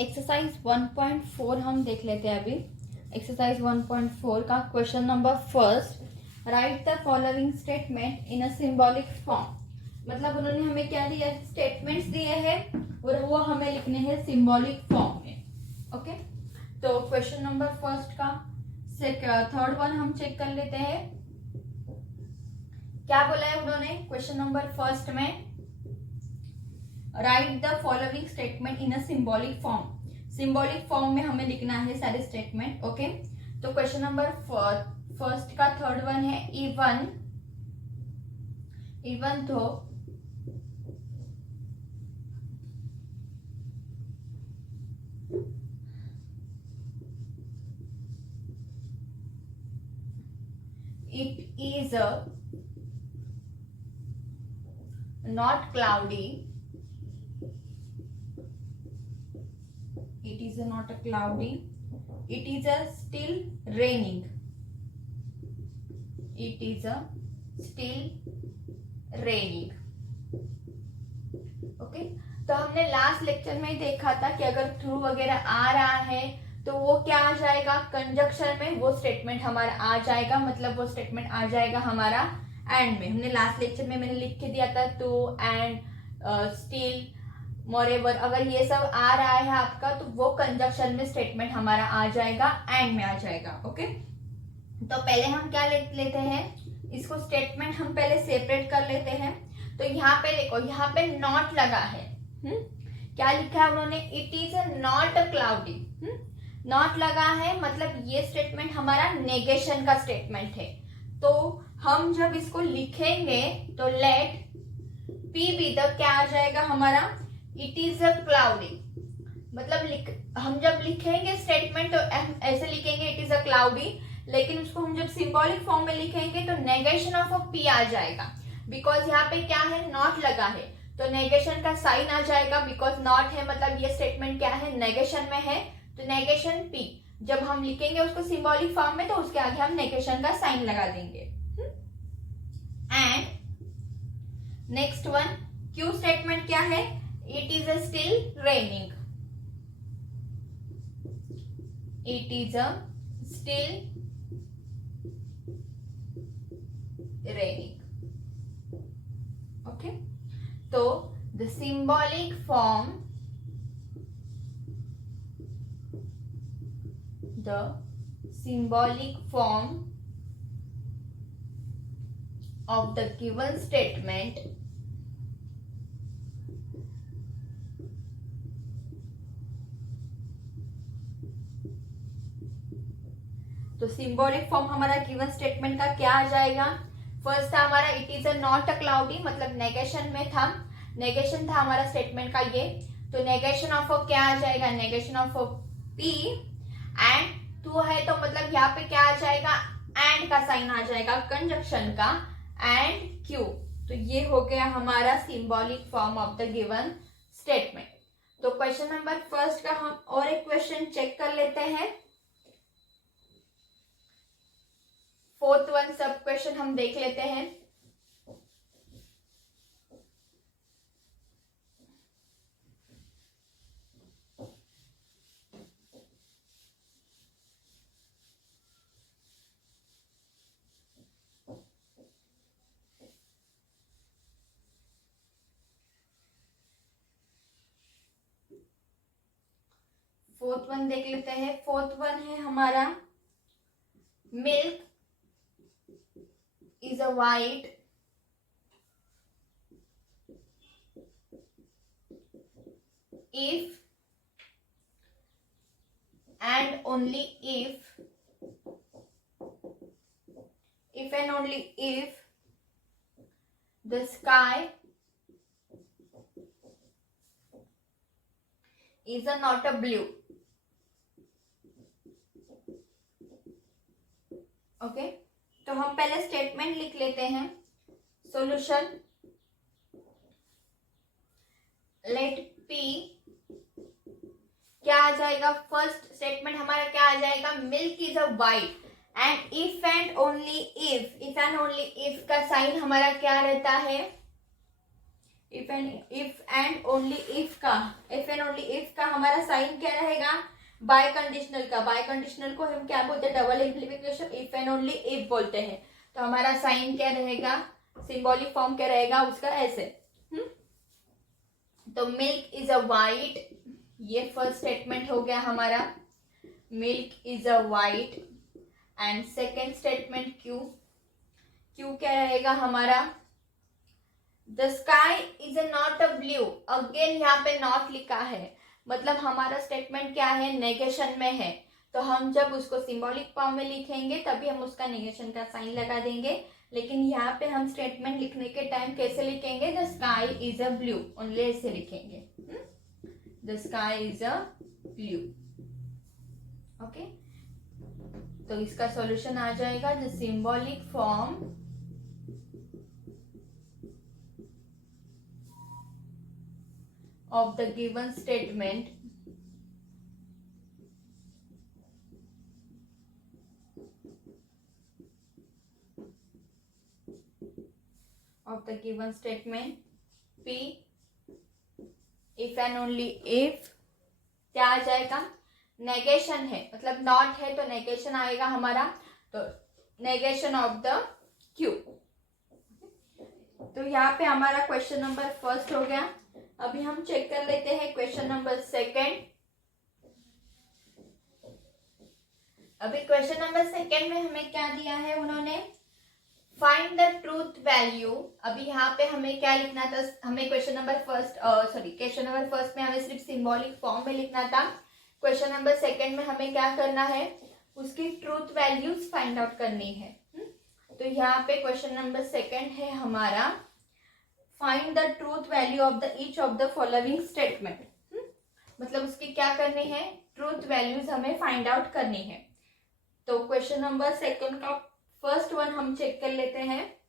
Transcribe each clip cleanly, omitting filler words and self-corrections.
Exercise 1.4 हम देख लेते हैं अभी। एक्सरसाइज 1.4 का question number first, right the following statement in a symbolic form. मतलब उन्होंने हमें क्या दिया, स्टेटमेंट्स दिए हैं और वो हमें लिखने हैं सिंबॉलिक फॉर्म में। ओके, तो क्वेश्चन नंबर फर्स्ट का थर्ड वन हम चेक कर लेते हैं। क्या बोला है उन्होंने क्वेश्चन नंबर फर्स्ट में, right the following statement in a symbolic form. Symbolic form में हमें लिखना है सारे स्टेटमेंट। ओके, तो क्वेश्चन नंबर फर्स्ट का थर्ड वन है, even though it is not cloudy, it is not cloudy, it is still raining, it is still raining। Okay, तो हमने लास्ट लेक्चर में देखा था कि अगर थ्रू वगैरह आ रहा है तो वो क्या आ जाएगा, कंजक्शन में वो स्टेटमेंट हमारा आ जाएगा, मतलब वो स्टेटमेंट आ जाएगा हमारा एंड में। हमने लास्ट लेक्चर में मैंने लिख के दिया था टू एंड स्टिल मोरेवर, अगर ये सब आ रहा है आपका तो वो कंजक्शन में स्टेटमेंट हमारा आ जाएगा, एंड में आ जाएगा। ओके, तो पहले हम क्या लिख लेते हैं, इसको स्टेटमेंट हम पहले सेपरेट कर लेते हैं। तो यहाँ पे देखो, यहाँ पे नॉट लगा है। क्या लिखा है उन्होंने, it is not cloudy. Not लगा है मतलब ये स्टेटमेंट हमारा नेगेशन का स्टेटमेंट है। तो हम जब इसको लिखेंगे तो लेट पी बी द क्या आ जाएगा हमारा, इट इज अ क्लाउडी। मतलब हम जब लिखेंगे स्टेटमेंट तो ऐसे लिखेंगे इट इज अ क्लाउडी, लेकिन उसको हम जब सिंबॉलिक फॉर्म में लिखेंगे तो नेगेशन ऑफ अ पी आ जाएगा, बिकॉज यहाँ पे क्या है, नॉट लगा है तो नेगेशन का साइन आ जाएगा। बिकॉज नॉट है मतलब ये स्टेटमेंट क्या है, नेगेशन में है, तो नेगेशन पी जब हम लिखेंगे उसको सिंबॉलिक फॉर्म में तो उसके आगे हम नेगेशन का साइन लगा देंगे। And next one Q statement क्या है, it is still raining, it is still raining. Okay, तो the symbolic form, the symbolic form of the given statement तो सिंबॉलिक फॉर्म हमारा गिवन स्टेटमेंट का क्या आ जाएगा, फर्स्ट था हमारा it is not a cloudy, मतलब नेगेशन में था, नेगेशन था हमारा स्टेटमेंट का ये, तो नेगेशन ऑफ क्या आ जाएगा, negation of P. And two है तो मतलब यहाँ पे क्या आ जाएगा, एंड का साइन आ जाएगा कंजक्शन का, एंड क्यू। तो ये हो गया हमारा symbolic form of the given statement. तो क्वेश्चन नंबर फर्स्ट का हम और एक क्वेश्चन चेक कर लेते हैं। फोर्थ वन सब क्वेश्चन हम देख लेते हैं। फोर्थ वन देख लेते हैं। फोर्थ वन है हमारा, milk is a white if and only if and only if the sky is a not a blue। Okay, तो हम पहले स्टेटमेंट लिख लेते हैं। सॉल्यूशन, लेट पी क्या आ जाएगा, फर्स्ट स्टेटमेंट हमारा क्या आ जाएगा, milk is a white, and if and only if, if and only if का साइन हमारा क्या रहता है, इफ एंड ओनली इफ का हमारा साइन क्या रहेगा, बाय कंडीशनल का। बाय कंडीशनल को हम क्या बोलते हैं, double implication, if and only if बोलते हैं। तो हमारा साइन क्या रहेगा, सिंबॉलिक फॉर्म क्या रहेगा उसका, ऐसे। तो मिल्क इज अ वाइट, ये फर्स्ट स्टेटमेंट हो गया हमारा, milk is a white. And second statement Q क्या रहेगा हमारा, the sky is not a blue. Again यहाँ पे नॉट लिखा है, मतलब हमारा स्टेटमेंट क्या है, नेगेशन में है। तो हम जब उसको सिंबॉलिक फॉर्म में लिखेंगे तभी हम उसका नेगेशन का साइन लगा देंगे। लेकिन यहाँ पे हम स्टेटमेंट लिखने के टाइम कैसे लिखेंगे, the sky is a blue, only ऐसे लिखेंगे, the sky is a blue. Okay, तो इसका सॉल्यूशन आ जाएगा, the symbolic form of the given statement P if and only if क्या आ जाएगा, नेगेशन है, मतलब नॉट है तो नेगेशन आएगा हमारा, तो नेगेशन ऑफ द क्यू। तो यहाँ पे हमारा क्वेश्चन नंबर फर्स्ट हो गया। अभी हम चेक कर लेते हैं क्वेश्चन नंबर सेकेंड। अभी क्वेश्चन नंबर सेकेंड में हमें क्या दिया है उन्होंने, फाइंड द ट्रूथ वैल्यू। अभी यहाँ पे हमें क्या लिखना था, हमें क्वेश्चन नंबर फर्स्ट में हमें सिर्फ सिंबॉलिक फॉर्म में लिखना था। क्वेश्चन नंबर सेकेंड में हमें क्या करना है, उसकी ट्रूथ वैल्यूज फाइंड आउट करनी है। तो यहाँ पे क्वेश्चन नंबर सेकेंड है हमारा, find the truth value of the each of the following statement. मतलब उसकी क्या करनी है, ट्रूथ वैल्यूज हमें फाइंड आउट करनी है। तो क्वेश्चन नंबर सेकंड का फर्स्ट वन हम चेक कर लेते हैं।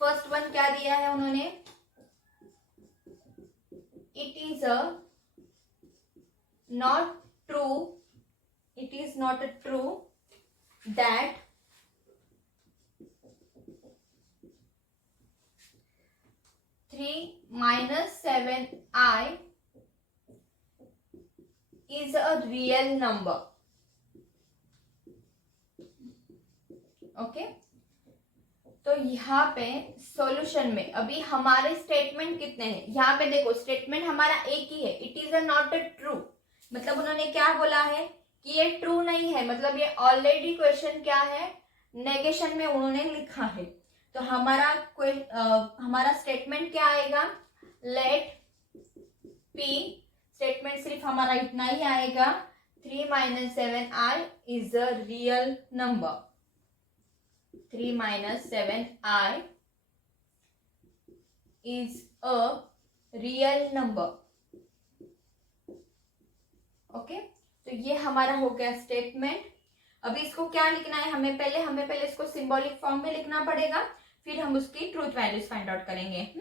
फर्स्ट वन क्या दिया है उन्होंने, it is not true that (3-7i) is a real number। Okay, तो यहाँ पे सॉल्यूशन में अभी हमारे स्टेटमेंट कितने हैं, यहाँ पे देखो स्टेटमेंट हमारा एक ही है, इट इज नॉट ट्रू। मतलब उन्होंने क्या बोला है कि ये ट्रू नहीं है, मतलब ये ऑलरेडी क्वेश्चन क्या है, नेगेशन में उन्होंने लिखा है। तो हमारा स्टेटमेंट क्या आएगा, लेट पी, स्टेटमेंट सिर्फ हमारा इतना ही आएगा, 3-7i is a real number. 3-7i is a real number। Okay, तो ये हमारा हो गया स्टेटमेंट। अभी इसको क्या लिखना है, हमें पहले इसको सिंबॉलिक फॉर्म में लिखना पड़ेगा, फिर हम उसकी ट्रूथ वैल्यूज फाइंड आउट करेंगे।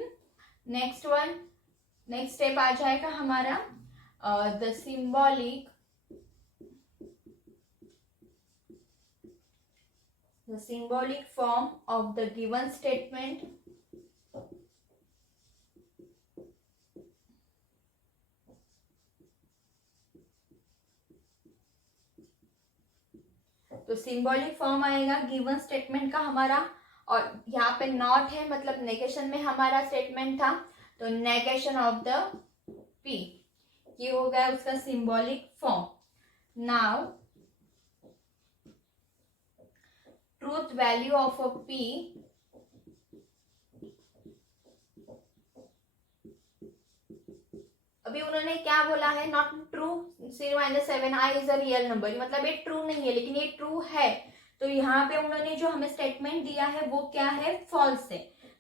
नेक्स्ट स्टेप आ जाएगा हमारा, the symbolic form of the given statement तो सिंबॉलिक फॉर्म आएगा गिवन स्टेटमेंट का हमारा, और यहाँ पे नॉट है मतलब नेगेशन में हमारा स्टेटमेंट था, तो नेगेशन ऑफ द पी, ये हो गया उसका symbolic form. Now truth value of a P, अभी उन्होंने क्या बोला है, not true, 3-7i is a real number, मतलब ये ट्रू नहीं है, लेकिन ये ट्रू है। तो यहाँ पे उन्होंने जो हमें स्टेटमेंट दिया है वो क्या है, फॉल्स है,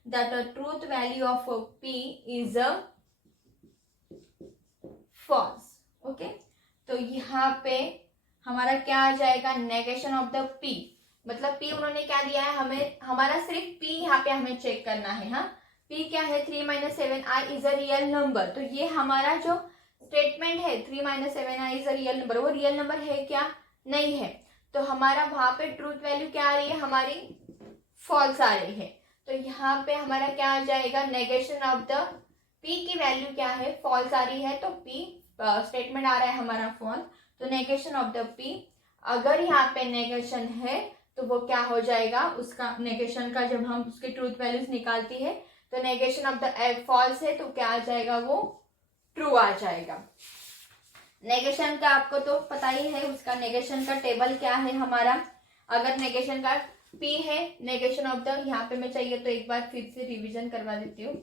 that truth value of p is a false. Okay, तो यहाँ पे हमारा क्या आ जाएगा, नेगेशन ऑफ द p, मतलब p उन्होंने क्या दिया है हमें, हमारा सिर्फ p यहाँ पे हमें चेक करना है। हाँ, p क्या है, 3-7i is a real number. तो ये हमारा जो स्टेटमेंट है 3-7i is a real number, वो रियल नंबर है क्या, नहीं है। तो हमारा वहां पे ट्रूथ वैल्यू क्या आ रही है, हमारी फॉल्स आ रही है। तो यहाँ पे हमारा क्या आ जाएगा, नेगेशन ऑफ द पी की वैल्यू क्या है, फॉल्स आ रही है, तो पी स्टेटमेंट आ रहा है हमारा फॉल्स, तो नेगेशन ऑफ द पी। अगर यहाँ पे नेगेशन है तो वो क्या हो जाएगा, उसका नेगेशन का जब हम उसके ट्रूथ वैल्यूज निकालती है तो नेगेशन ऑफ द फॉल्स है तो क्या आ जाएगा, वो ट्रू आ जाएगा। नेगेशन का आपको तो पता ही है, उसका नेगेशन का टेबल क्या है हमारा। अगर नेगेशन का P है, नेगेशन ऑफ द, यहाँ पे मैं चाहिए तो एक बार फिर से रिवीजन करवा देती हूँ।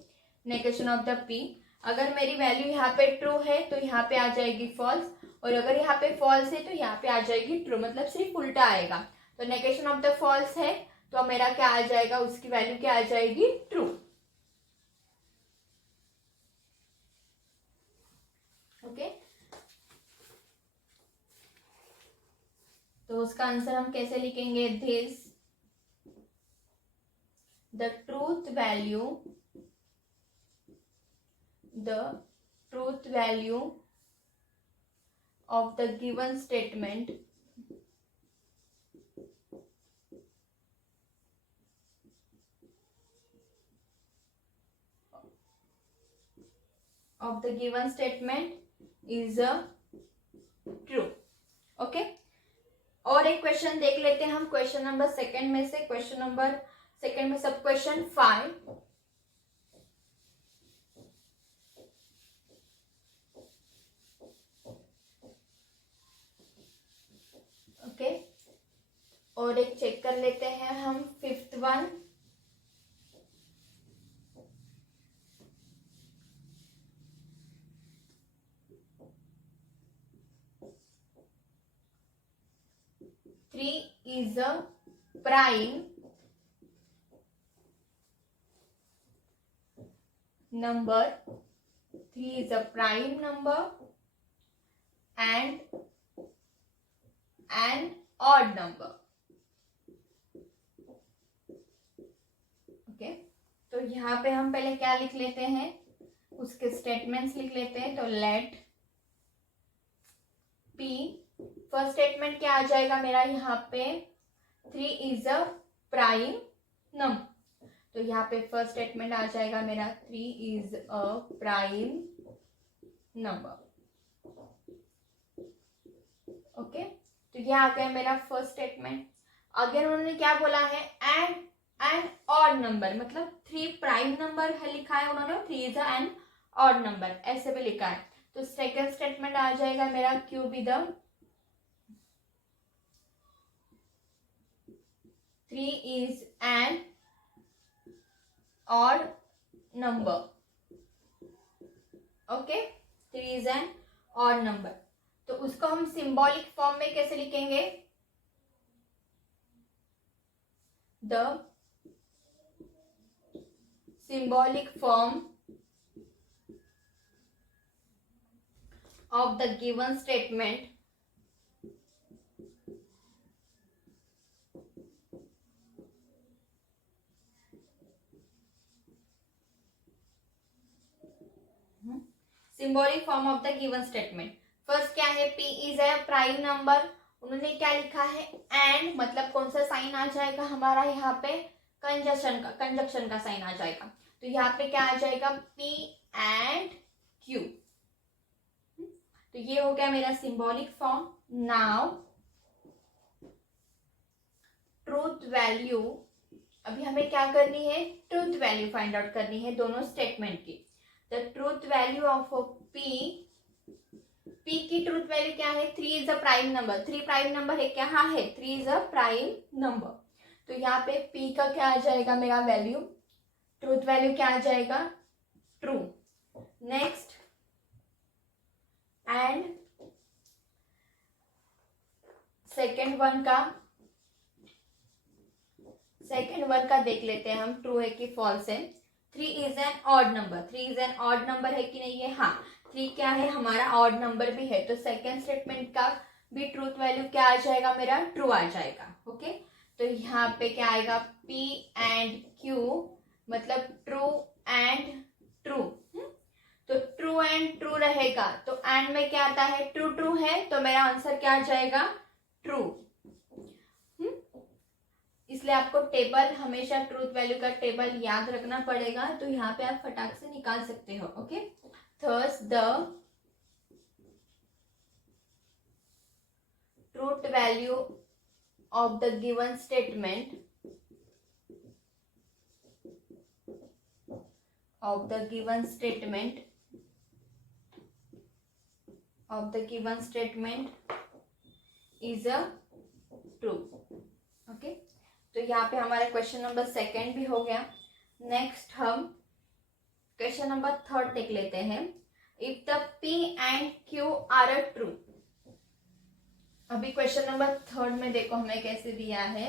नेगेशन ऑफ द P, अगर मेरी वैल्यू यहाँ पे ट्रू है तो यहाँ पे आ जाएगी फॉल्स, और अगर यहाँ पे फॉल्स है तो यहाँ पे आ जाएगी ट्रू, मतलब सिर्फ उल्टा आएगा। तो नेगेशन ऑफ द फॉल्स है तो मेरा क्या आ जाएगा, उसकी वैल्यू क्या आ जाएगी, ट्रू। ओके, तो उसका आंसर हम कैसे लिखेंगे, this the truth value of the given statement is a true। Okay, और एक क्वेश्चन देख लेते हैं हम, क्वेश्चन नंबर सेकंड में से, क्वेश्चन नंबर सेकंड में सब क्वेश्चन 5। ओके, और एक चेक कर लेते हैं हम, 5th one. Three is a prime number, 3 is a prime number and an odd number। Okay, तो यहाँ पे हम पहले क्या लिख लेते हैं, उसके स्टेटमेंट्स लिख लेते हैं। तो लेट P, फर्स्ट स्टेटमेंट क्या आ जाएगा मेरा यहाँ पे, 3 इज अ प्राइम नंबर, तो यहाँ पे फर्स्ट स्टेटमेंट आ जाएगा मेरा 3 is a prime number. Okay, तो ये आ गया मेरा फर्स्ट स्टेटमेंट। अगर उन्होंने क्या बोला है, एंड ऑड नंबर, मतलब 3 प्राइम नंबर है लिखा है उन्होंने, 3 इज एन ऑड नंबर ऐसे भी लिखा है। तो सेकंड स्टेटमेंट आ जाएगा मेरा Q be the 3 is an odd number। Okay, 3 is an odd number, तो उसको हम सिंबॉलिक फॉर्म में कैसे लिखेंगे, the symbolic form of the given statement symbolic form of the given statement. First क्या है, P is a prime number, उन्होंने क्या लिखा है, एंड, मतलब कौन सा साइन आ जाएगा हमारा यहाँ पे, कंजक्शन का साइन आ जाएगा। तो यहाँ पे क्या आ जाएगा, P एंड Q। तो ये हो गया मेरा symbolic form. Now truth value, अभी हमें क्या करनी है, ट्रूथ वैल्यू फाइंड आउट करनी है दोनों स्टेटमेंट की। The truth value of P की ट्रूथ वैल्यू क्या है, 3 is a prime number, 3 prime number है क्या, हाँ है, 3 इज अ प्राइम नंबर। तो यहाँ पे P का क्या आ जाएगा मेरा वैल्यू, ट्रूथ वैल्यू क्या आ जाएगा, true. Next, and second one का देख लेते हैं हम, ट्रू है कि फॉल्स है। 3 is an odd number, 3 is an odd number है कि नहीं है, हाँ 3 क्या है हमारा ऑड नंबर भी है, तो सेकेंड स्टेटमेंट का भी ट्रूथ वैल्यू क्या आ जाएगा मेरा, ट्रू आ जाएगा। ओके, तो यहाँ पे क्या आएगा, P एंड Q, मतलब ट्रू एंड ट्रू। तो ट्रू एंड ट्रू रहेगा, तो एंड में क्या आता है, ट्रू ट्रू है, तो मेरा आंसर क्या आ जाएगा, ट्रू। इसलिए आपको टेबल हमेशा ट्रूथ वैल्यू का टेबल याद रखना पड़ेगा, तो यहाँ पे आप फटाक से निकाल सकते हो. Okay, thus the truth value of the given statement is a true. Okay, तो यहाँ पे हमारा क्वेश्चन नंबर 2 भी हो गया. नेक्स्ट हम क्वेश्चन नंबर 3 देख लेते हैं. If the P and Q are a true. अभी क्वेश्चन नंबर 3 में देखो हमें कैसे दिया है.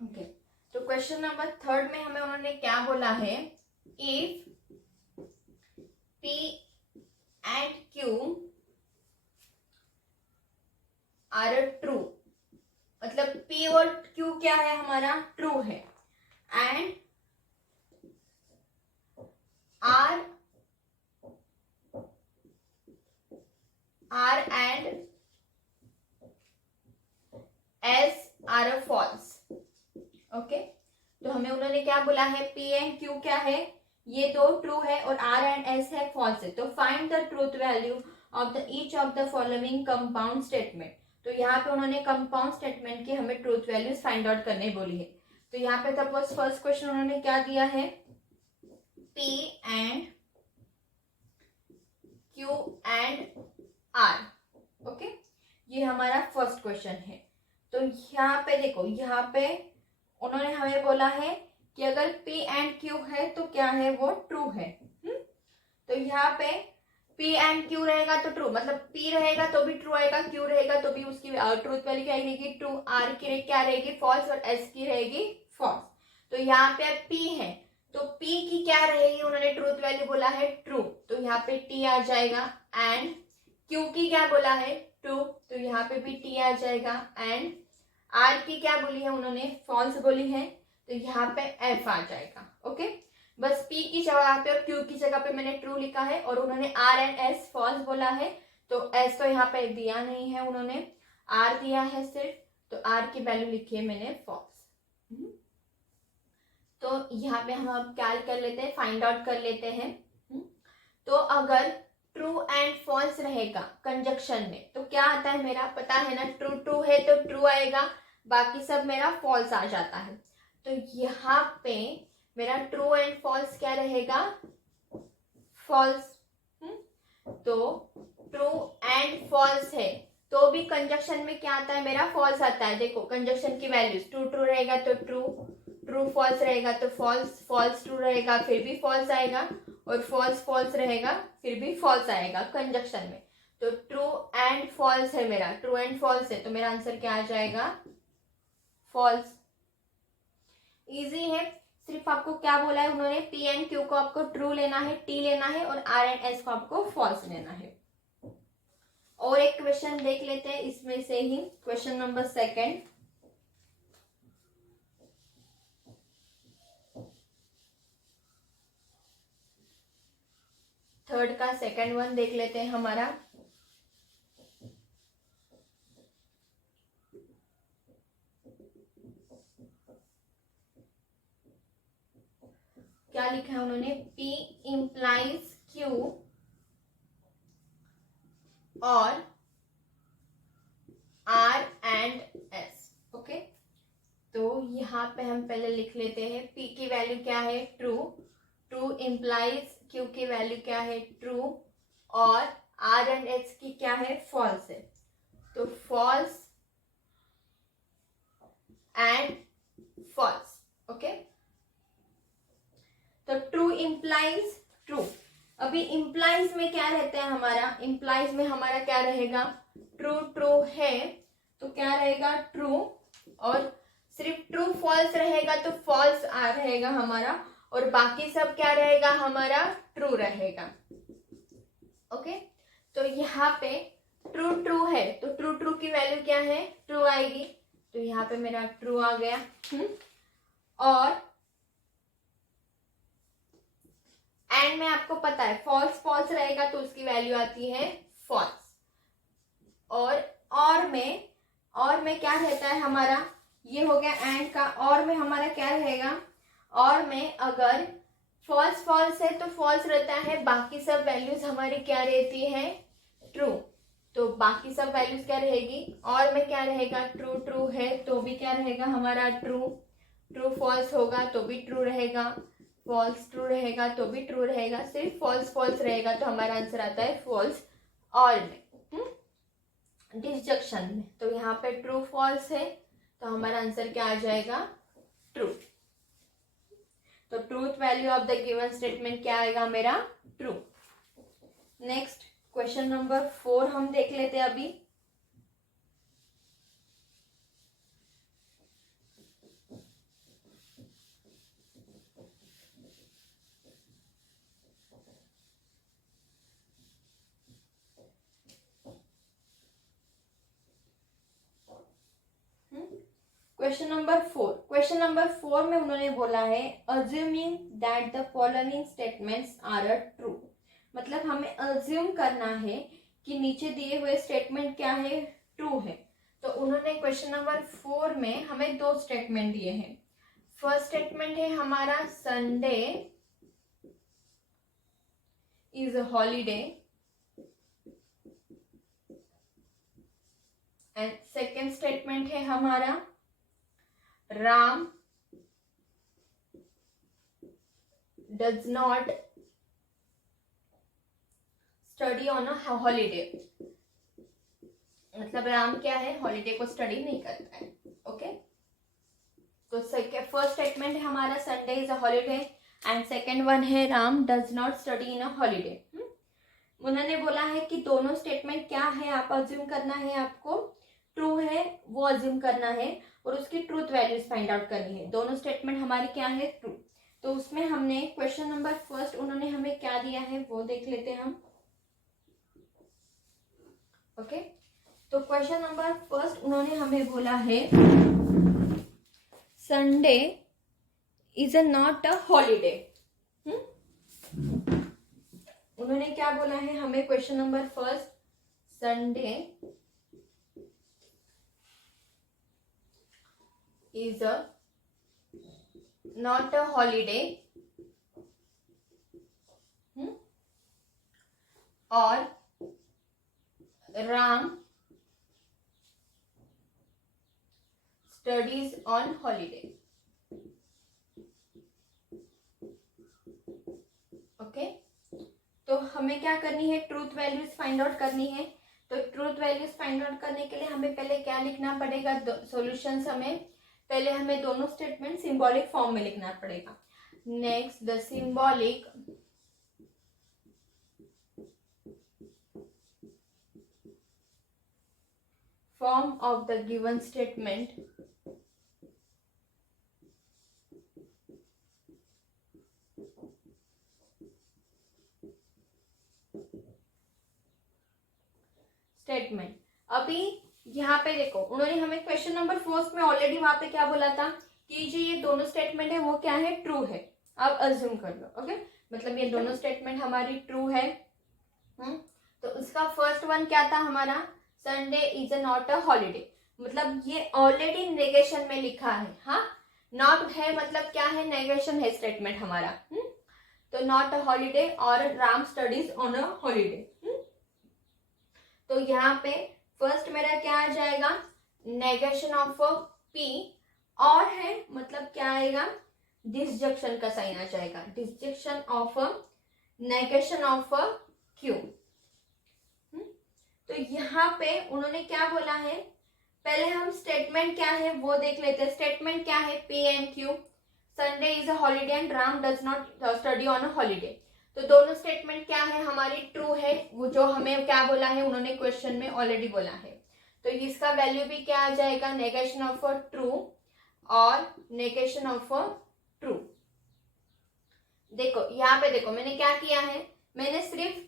ओके, तो क्वेश्चन नंबर 3 में हमें उन्होंने क्या बोला है. If P and Q are a true, मतलब P और Q क्या है हमारा, ट्रू है. And R and S are a false. Okay, तो हमें उन्होंने क्या बोला है, P एंड Q क्या है, ये दो ट्रू है और R एंड S है फॉल्स है. तो find the truth value of the each of the following compound statement. तो यहाँ पे उन्होंने कंपाउंड स्टेटमेंट की हमें ट्रूथ वैल्यूज फाइंड आउट करने बोली है. तो यहाँ पे सपोज फर्स्ट क्वेश्चन उन्होंने क्या दिया है, P and Q and R. Okay, ये हमारा फर्स्ट क्वेश्चन है. तो यहाँ पे देखो, यहाँ पे उन्होंने हमें बोला है कि अगर P एंड Q है तो क्या है, वो ट्रू है. तो यहाँ पे P एंड Q रहेगा तो ट्रू, मतलब P रहेगा तो भी ट्रू आएगा, Q रहेगा तो भी उसकी ट्रूथ वैल्यू क्या रहेगी, ट्रू. R की क्या रहेगी, फॉल्स, और S की रहेगी फॉल्स. तो यहाँ पे P है तो P की क्या रहेगी, उन्होंने ट्रूथ वैल्यू बोला है ट्रू, तो यहाँ पे T आ जाएगा. एंड Q की क्या बोला है, ट्रू, तो यहाँ पे भी T आ जाएगा. एंड R की क्या बोली है उन्होंने, फॉल्स बोली है, तो यहाँ पे F आ जाएगा. ओके, बस P की जगह पे और Q की जगह पे मैंने ट्रू लिखा है और उन्होंने R एंड S फॉल्स बोला है, तो S तो यहाँ पे दिया नहीं है, उन्होंने R दिया है सिर्फ, तो R की वैल्यू लिखी है मैंने फॉल्स. तो यहाँ पे हम अब क्या कर लेते हैं, फाइंड आउट कर लेते हैं. तो अगर ट्रू एंड फॉल्स रहेगा कंजक्शन में तो क्या आता है, मेरा पता है ना, ट्रू ट्रू है तो ट्रू आएगा, बाकी सब मेरा फॉल्स आ जाता है. तो यहाँ पे मेरा ट्रू एंड फॉल्स क्या रहेगा, फॉल्स. तो ट्रू एंड फॉल्स है तो भी कंजक्शन में क्या आता है, मेरा फॉल्स आता है. देखो कंजक्शन की वैल्यूज, ट्रू ट्रू रहेगा तो ट्रू, ट्रू फॉल्स रहेगा तो फॉल्स, फॉल्स ट्रू रहेगा फिर भी फॉल्स आएगा, और फॉल्स फॉल्स रहेगा फिर भी फॉल्स आएगा कंजक्शन में. तो ट्रू एंड फॉल्स है मेरा, ट्रू एंड फॉल्स है, तो मेरा आंसर क्या आ जाएगा, फॉल्स. इजी है, सिर्फ आपको क्या बोला है उन्होंने, P एंड Q को आपको ट्रू लेना है, T लेना है, और R एंड S को आपको फॉल्स लेना है. और एक क्वेश्चन देख लेते हैं इसमें से ही, क्वेश्चन नंबर 2. थर्ड का सेकंड वन देख लेते हैं हमारा. क्या लिखा है उन्होंने, P implies Q और R एंड S. ओके, तो यहाँ पे हम पहले लिख लेते हैं, P की वैल्यू क्या है, ट्रू, ट्रू implies Q की वैल्यू क्या है, ट्रू, और R एंड S की क्या है, फॉल्स है, तो फॉल्स एंड फॉल्स. ओके, तो ट्रू implies ट्रू. अभी implies में क्या रहता है हमारा, implies में हमारा क्या रहेगा, ट्रू ट्रू है तो क्या रहेगा, ट्रू, और सिर्फ ट्रू फॉल्स रहेगा तो फॉल्स आ रहेगा हमारा, और बाकी सब क्या रहेगा हमारा, ट्रू रहेगा. ओके, तो यहाँ पे ट्रू ट्रू है, तो ट्रू ट्रू की वैल्यू क्या है, ट्रू आएगी, तो यहाँ पे मेरा ट्रू आ गया। और एंड में आपको पता है फॉल्स फॉल्स रहेगा तो उसकी वैल्यू आती है फॉल्स। और में क्या रहता है हमारा, ये हो गया एंड का। और में हमारा क्या रहेगा, और में अगर फॉल्स फॉल्स है तो फॉल्स रहता है, बाकी सब वैल्यूज हमारी क्या रहती है, ट्रू। तो बाकी सब वैल्यूज क्या रहेगी, और में क्या रहेगा, ट्रू ट्रू है तो भी क्या रहेगा हमारा ट्रू, ट्रू फॉल्स होगा तो भी ट्रू रहेगा, फॉल्स ट्रू रहेगा तो भी ट्रू रहेगा, सिर्फ फॉल्स फॉल्स रहेगा तो हमारा आंसर आता है फॉल्स। और में डिसजंक्शन में, तो यहाँ पे ट्रू फॉल्स है तो हमारा आंसर क्या आ जाएगा, ट्रू। तो truth value of the given statement क्या आएगा मेरा, ट्रू। नेक्स्ट क्वेश्चन नंबर 4 हम देख लेते हैं अभी। क्वेश्चन नंबर 4 में उन्होंने बोला है assuming that the following statements are true. मतलब हमें अज्यूम करना है कि नीचे दिए हुए स्टेटमेंट क्या है, ट्रू है। तो उन्होंने क्वेश्चन नंबर 4 में हमें 2 स्टेटमेंट दिए हैं। फर्स्ट स्टेटमेंट है हमारा Sunday is a holiday and second statement है हमारा Ram does not study on a holiday. मतलब राम क्या है, हॉलीडे को स्टडी नहीं करता है। ओके, तो फर्स्ट स्टेटमेंट है हमारा Sunday is a holiday and second one है Ram does not study in a holiday. उन्होंने बोला है कि दोनों स्टेटमेंट क्या है, आप अज्यूम करना है, आपको ट्रू है वो अज्यूम करना है और उसकी ट्रूथ वैल्यूज फाइंड आउट करनी है। दोनों स्टेटमेंट हमारी क्या है, ट्रू। तो उसमें हमने क्वेश्चन नंबर फर्स्ट उन्होंने हमें क्या दिया है वो देख लेते हैं हम। ओके, तो क्वेश्चन नंबर फर्स्ट उन्होंने हमें बोला है Sunday is not a holiday. उन्होंने क्या बोला है हमें question number first, Sunday is not a holiday और Ram studies on holiday. Okay, तो हमें क्या करनी है, ट्रूथ वैल्यूज फाइंड आउट करनी है। तो ट्रूथ वैल्यूज फाइंड आउट करने के लिए हमें पहले क्या लिखना पड़ेगा, सॉल्यूशंस हमें पहले हमें दोनों स्टेटमेंट सिंबॉलिक फॉर्म में लिखना पड़ेगा। Next the symbolic form of the given statement statement. अभी यहाँ पे देखो उन्होंने हमें क्वेश्चन नंबर 4 में ऑलरेडी वहां पे क्या बोला था कि जो ये दोनों स्टेटमेंट है वो क्या है, ट्रू है। आप अज्यूम कर लो। ओके, मतलब ये दोनों स्टेटमेंट हमारी ट्रू है। तो उसका फर्स्ट वन क्या था हमारा, Sunday is not a holiday. मतलब ये ऑलरेडी नेगेशन में लिखा है। हाँ, नॉट है मतलब क्या है, नेगेशन है स्टेटमेंट हमारा। तो नॉट अ हॉलीडे और Ram studies on a holiday. तो यहाँ पे फर्स्ट मेरा क्या आ जाएगा, नेगेशन ऑफ पी, और है मतलब क्या आएगा, डिसजंक्शन का साइन आ जाएगा, disjunction of negation of Q. तो यहाँ पे उन्होंने क्या बोला है, पहले हम स्टेटमेंट क्या है वो देख लेते हैं। स्टेटमेंट क्या है, P and Q, Sunday is a holiday and Ram does not study on a holiday. तो दोनों स्टेटमेंट क्या है हमारी, ट्रू है। वो जो हमें क्या बोला है उन्होंने क्वेश्चन में ऑलरेडी बोला है। तो इसका वैल्यू भी क्या आ जाएगा, नेगेशन ऑफ ट्रू और नेगेशन ऑफ ट्रू। देखो यहाँ पे देखो मैंने क्या किया है, मैंने सिर्फ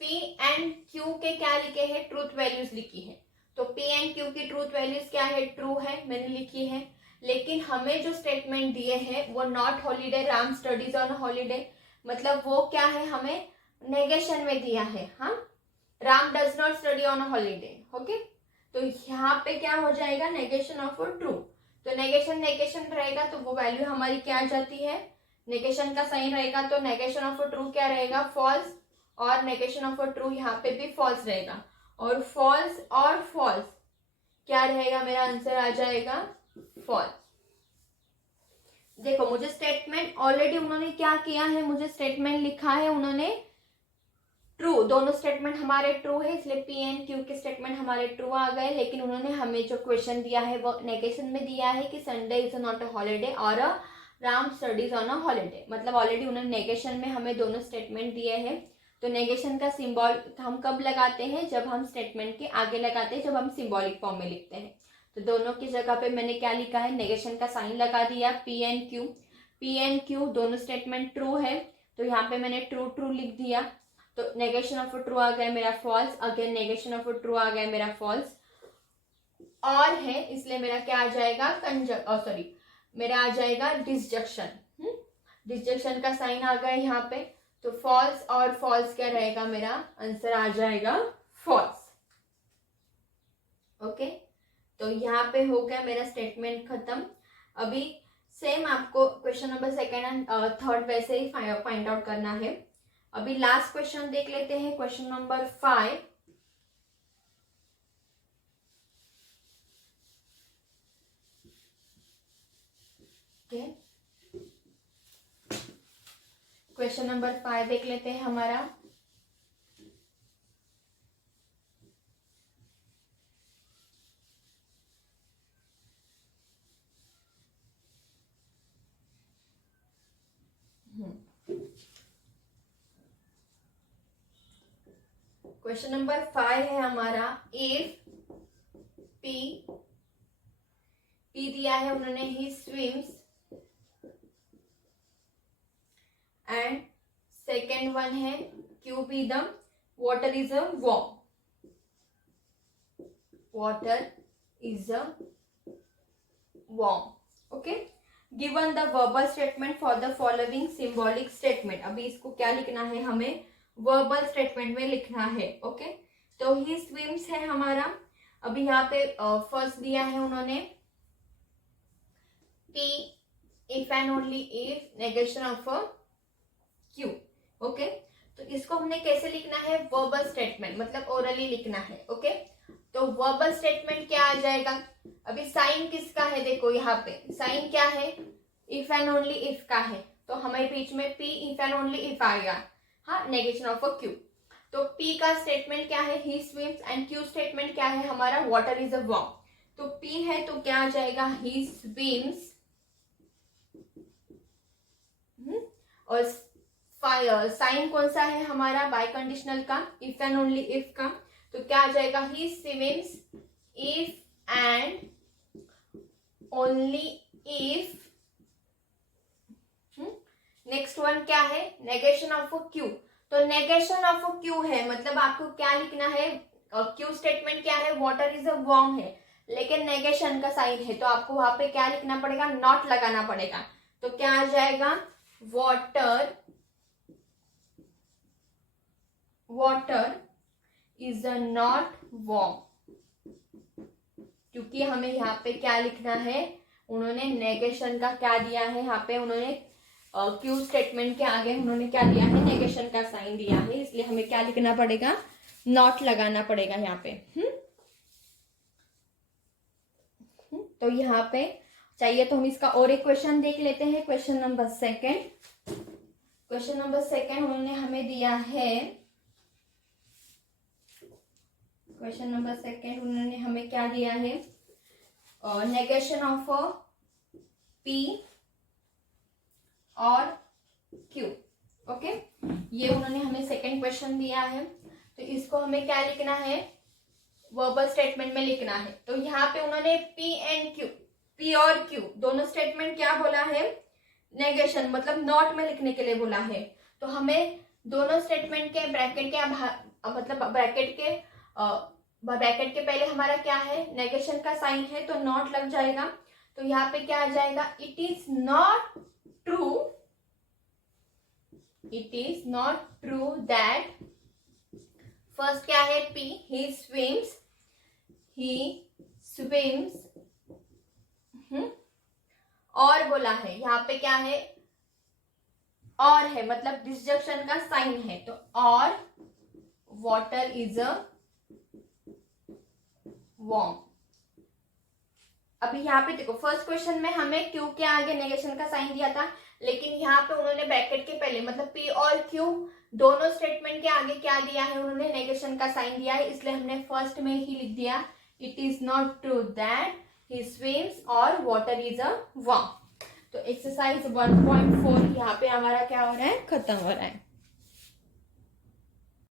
P एंड Q के क्या लिखे हैं, ट्रूथ वैल्यूज लिखी है। तो P एंड Q की ट्रूथ वैल्यूज क्या है, ट्रू है, मैंने लिखी है। लेकिन हमें जो स्टेटमेंट दिए हैं वो not holiday, Ram studies on holiday, मतलब वो क्या है, हमें नेगेशन में दिया है। हाँ, Ram does not study on holiday. Okay, तो यहाँ पे क्या हो जाएगा, नेगेशन ऑफ ट्रू। तो नेगेशन नेगेशन रहेगा तो वो वैल्यू हमारी क्या आ जाती है, नेगेशन का साइन रहेगा तो नेगेशन ऑफ ट्रू क्या रहेगा, फॉल्स, और नेगेशन ऑफ ट्रू यहाँ पे भी फॉल्स रहेगा, और फॉल्स और फॉल्स क्या रहेगा, मेरा आंसर आ जाएगा फॉल्स। देखो मुझे स्टेटमेंट ऑलरेडी उन्होंने क्या किया है, मुझे स्टेटमेंट लिखा है उन्होंने ट्रू, दोनों स्टेटमेंट हमारे ट्रू है, इसलिए P एंड Q के स्टेटमेंट हमारे ट्रू आ गए। लेकिन उन्होंने हमें जो क्वेश्चन दिया है वो नेगेशन में दिया है कि Sunday is not a holiday और Ram studies on a holiday, मतलब ऑलरेडी उन्होंने नेगेशन में हमें दोनों स्टेटमेंट दिए हैं। तो नेगेशन का सिंबल हम कब लगाते हैं, जब हम स्टेटमेंट के आगे लगाते हैं, जब हम सिंबॉलिक फॉर्म में लिखते हैं। तो दोनों की जगह पे मैंने क्या लिखा है, नेगेशन का साइन लगा दिया, P and Q। P and Q दोनों स्टेटमेंट ट्रू है, तो यहाँ पे मैंने ट्रू ट्रू लिख दिया। तो नेगेशन ऑफ ट्रू आ गया मेरा false, again negation of true आ गया मेरा फॉल्स, और है इसलिए मेरा क्या आ जाएगा, मेरा आ जाएगा डिसजंक्शन। डिसजंक्शन का साइन आ गया यहाँ पे, तो फॉल्स और फॉल्स क्या रहेगा, मेरा आंसर आ जाएगा फॉल्स। ओके, तो यहाँ पे हो गया मेरा स्टेटमेंट खत्म। अभी सेम आपको question number second and third वैसे ही फाइंड आउट करना है। अभी लास्ट क्वेश्चन देख लेते हैं, क्वेश्चन नंबर 5। क्वेश्चन नंबर 5 देख लेते हैं हमारा। क्वेश्चन नंबर 5 है हमारा, इफ P दिया है उन्होंने, he swims, and second one है Q be the water is a warm, water is a warm. Okay, given the verbal statement for the following symbolic statement. अभी इसको क्या लिखना है, हमें वर्बल स्टेटमेंट में लिखना है। ओके, तो ही स्विम्स है हमारा। अभी यहाँ पे फर्स्ट दिया है उन्होंने P if and only if, negation of Q। Okay, तो इसको हमने कैसे लिखना है, वर्बल स्टेटमेंट, मतलब ओरली लिखना है। ओके, तो वर्बल स्टेटमेंट क्या आ जाएगा, अभी साइन किसका है, देखो यहाँ पे साइन क्या है, इफ एंड ओनली इफ का है, तो हमारे बीच में P if and only if आएगा। हाँ, नेगेशन ऑफ Q। तो P का स्टेटमेंट क्या है, ही स्विम्स, एंड Q स्टेटमेंट क्या है हमारा, वाटर इज अ वॉर्म। तो P है तो क्या आ जाएगा, ही स्विम्स, और साइन कौन सा है हमारा, बाय कंडीशनल का, इफ एंड ओनली इफ का, तो क्या आ जाएगा, he swims if and only if. Next one क्या है, नेगेशन ऑफ Q। तो नेगेशन ऑफ Q है, मतलब आपको क्या लिखना है, Q स्टेटमेंट क्या है, वाटर इज अ वॉर्म है, लेकिन नेगेशन का साइन है, तो आपको वहां पे क्या लिखना पड़ेगा, नॉट लगाना पड़ेगा। तो क्या आ जाएगा, water is a not warm, क्योंकि हमें यहाँ पे क्या लिखना है, उन्होंने नेगेशन का क्या दिया है, यहाँ पे उन्होंने Q स्टेटमेंट के आगे उन्होंने क्या दिया है, नेगेशन का साइन दिया है, इसलिए हमें क्या लिखना पड़ेगा, नॉट लगाना पड़ेगा यहाँ पे। तो यहाँ पे चाहिए तो हम इसका और एक क्वेश्चन देख लेते हैं, question number second. Question number second उन्होंने हमें दिया है, क्वेश्चन नंबर सेकेंड उन्होंने हमें क्या दिया है, नेगेशन ऑफ P और Q। ओके, ये उन्होंने हमें सेकेंड क्वेश्चन दिया है, तो इसको हमें क्या लिखना है, वर्बल स्टेटमेंट में लिखना है। तो यहाँ पे उन्होंने P एंड Q, P और Q दोनों स्टेटमेंट क्या बोला है, नेगेशन, मतलब नॉट में लिखने के लिए बोला है। तो हमें दोनों स्टेटमेंट के ब्रैकेट के मतलब ब्रैकेट के पहले हमारा क्या है, नेगेशन का साइन है तो नॉट लग जाएगा। तो यहाँ पे क्या आ जाएगा, it is not true, it is not true that, first क्या है P, ही स्विम्स, और बोला है, यहाँ पे क्या है, और है मतलब डिसजंक्शन का साइन है, तो और वाटर इज अ वार्म। अभी यहाँ पे देखो फर्स्ट क्वेश्चन में हमें Q के आगे नेगेशन का साइन दिया था, लेकिन यहाँ पे उन्होंने ब्रैकेट के पहले मतलब P और Q दोनों स्टेटमेंट के आगे क्या दिया है, उन्होंने नेगेशन का साइन दिया है, इसलिए हमने फर्स्ट में ही लिख दिया it is not true that he swims और वाटर इज अ वार्म। तो एक्सरसाइज 1.4 यहाँ पे हमारा क्या हो रहा है, खत्म हो रहा है।